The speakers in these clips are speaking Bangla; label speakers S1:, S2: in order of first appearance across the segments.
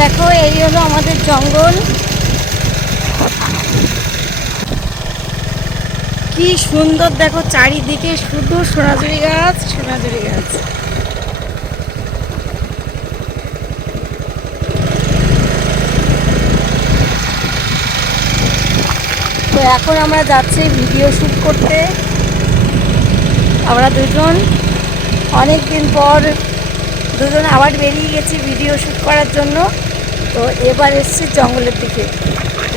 S1: দেখো, এই হলো আমাদের জঙ্গল। কি সুন্দর, দেখো চারিদিকে শুধু সোনাঝুরি গাছ সোনাঝুরি গাছ। তো এখন আমরা যাচ্ছি ভিডিও শ্যুট করতে। আমরা দুজন। অনেক দিন পর দুজন আবার বেরিয়ে গেছি ভিডিও শ্যুট করার জন্য। তো এবার এসছি জঙ্গলের দিকে।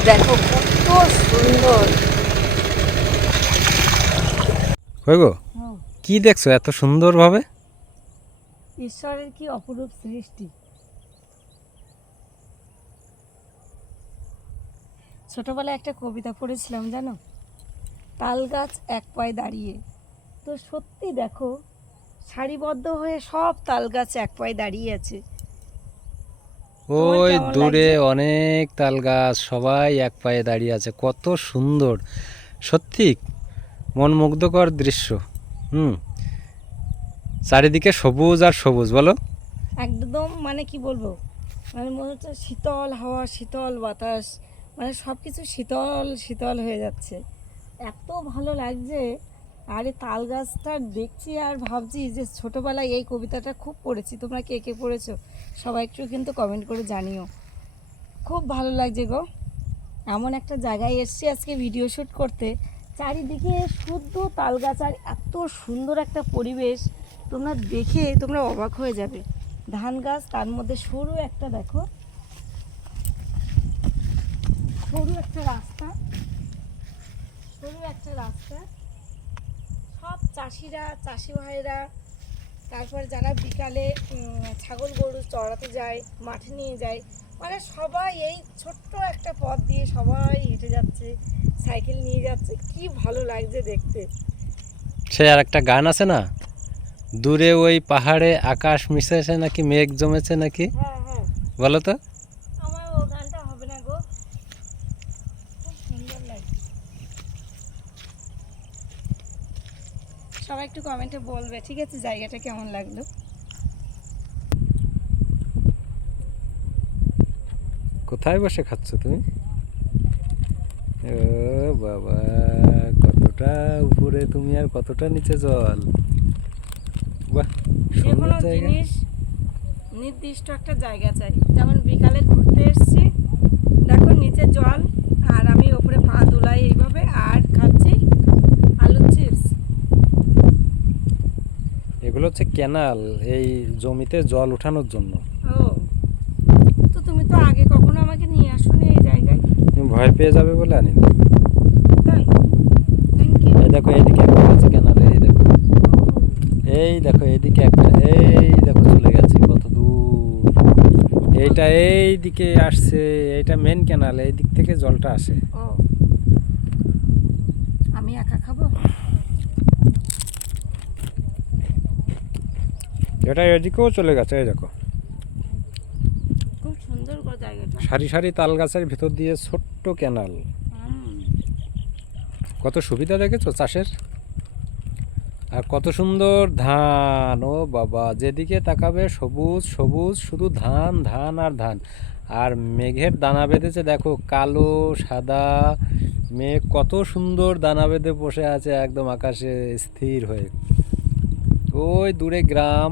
S1: দেখো কত সুন্দর।
S2: হয়ে গো? কি দেখছ এত সুন্দরভাবে?
S1: ঈশ্বরের কি অপরূপ সৃষ্টি? ছোটবেলায় একটা কবিতা পড়েছিলাম জানো? তাল গাছ এক পায়ে দাঁড়িয়ে। তো সত্যি দেখো সারিবদ্ধ হয়ে সব তাল গাছ এক পায়ে দাঁড়িয়ে আছে।
S2: ওই দূরে অনেক তাল গাছ সবাই এক পায়ে দাঁড়িয়ে আছে। কত সুন্দর। সত্যি মন মুগ্ধকর দৃশ্য। হুম। চারিদিকে সবুজ আর সবুজ বলো।
S1: একদম মানে কি বলব? মানে মনে হচ্ছে শীতল হাওয়া শীতল বাতাস। মানে সব কিছু শীতল শীতল হয়ে যাচ্ছে। এত ভালো লাগছে আরে তাল গাছটা দেখছি আর ভাবছি যে ছোটোবেলায় এই কবিতাটা খুব পড়েছি। তোমরা কে কে পড়েছো? সবাই একটু কিন্তু কমেন্ট করে জানিও। খুব ভালো লাগছে গো। এমন একটা জায়গায় এসছি আজকে ভিডিও শ্যুট করতে। চারিদিকে শুদ্ধ তাল গাছ আর এত সুন্দর একটা পরিবেশ। তোমরা দেখে তোমরা অবাক হয়ে যাবে। ধান গাছ, তার মধ্যে সরু একটা দেখো। সরু একটা রাস্তা। সরু একটা রাস্তা। চাষিরা চাষি ভাইরা তারপর যারা বিকালে ছাগল গরু চড়াতে যায় মাঠে নিয়ে যায় মানে সবাই এই ছোট্ট একটা পথ দিয়ে সবাই হেঁটে যাচ্ছে সাইকেল নিয়ে যাচ্ছে কি ভালো লাগছে দেখতে।
S2: সে আর একটা গান আছে না? দূরে ওই পাহাড়ে আকাশ মিশেছে নাকি মেঘ জমেছে নাকি?
S1: হ্যাঁ হ্যাঁ।
S2: বলো তো
S1: আমার ও গানটা হবে না গো খুব সুন্দর লাগছে সবাই একটু কমেন্টে বলবে ঠিক আছে? জায়গাটা কেমন লাগল?
S2: কোথায় বসে খাচ্ছ তুমি? ও বাবা কতটা উপরে তুমি আর কতটা নিচে জল। বাহ সুন্দর জায়গা।
S1: জিনিস নির্দিষ্ট একটা জায়গা চাই। যেমন বিকালে ঘুরতে এসেছি দেখো নিচে জল আর আমি ওপরে পা দোলাই এইভাবে আর খাচ্ছি আলুর চিপস
S2: এগুলো হচ্ছে ক্যানাল এই জমিতে জল ওঠানোর জন্য।
S1: তো তুমি তো আগে কখনো আমাকে নিয়ে আসোনি এই জায়গায়।
S2: তুমি ভয় পেয়ে যাবে বলে
S1: ইউ
S2: এই দেখো এইদিকে একটা আছে ক্যানালে এই দেখো। এই দেখো এইদিকে একটা এই দেখো চলে গেছে কত দূর। এইটা এই দিকে আসছে এইটা মেন ক্যানাল এই দিক থেকে জলটা আসে।
S1: ও। আমি একা খাব?
S2: এটা এদিকেও চলে গেছে এই দেখো।
S1: খুব সুন্দর জায়গাটা।
S2: সারি সারি তাল গাছের ভিতর দিয়ে ছোট্ট ক্যানাল। কত সুবিধা দেখেছ চাষের? আর কত সুন্দর ধান ও বাবা। যেদিকে তাকাবে সবুজ সবুজ শুধু ধান ধান আর ধান। আর মেঘের দানা বেঁধেছে দেখো কালো সাদা মেঘ। কত সুন্দর দানা বেঁধে বসে আছে একদম আকাশে স্থির হয়ে। ওই দূরে গ্রাম।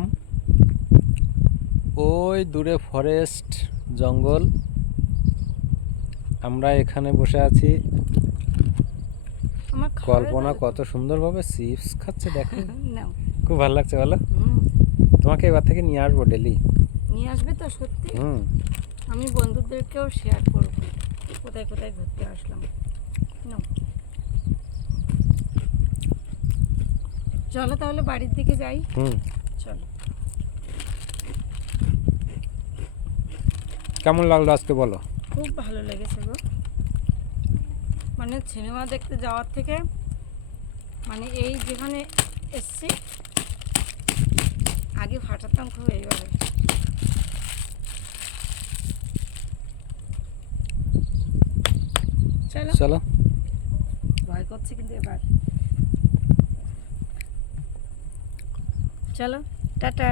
S2: ওই দূরে ফরেস্ট জঙ্গল। আমরা এখানে বসে আছি। কল্পনা। কত সুন্দরভাবে চিপস খাচ্ছে দেখো। খুব ভালো লাগছে বলো। তোমাকে এবার থেকে নিয়ে আসব ডেলি
S1: নিয়ে আসবে তো সত্যি?
S2: হুম।
S1: আমি বন্ধুদেরকেও শেয়ার করব। কোথায় কোথায় ঘুরতে আসলাম। চলো তাহলে বাড়ির দিকে যাই।
S2: হুম।
S1: চলো।
S2: কেমন লাগল আজকে বলো?
S1: খুব ভালো লেগেছে গো। মানে সিনেমা দেখতে যাওয়ার থেকে মানে এই যেখানে এসছি আগে ফাটাতাম খুব এইভাবে। চলো।
S2: চলো।
S1: ভয় করছে কিন্তু এবার। চলো টাটা।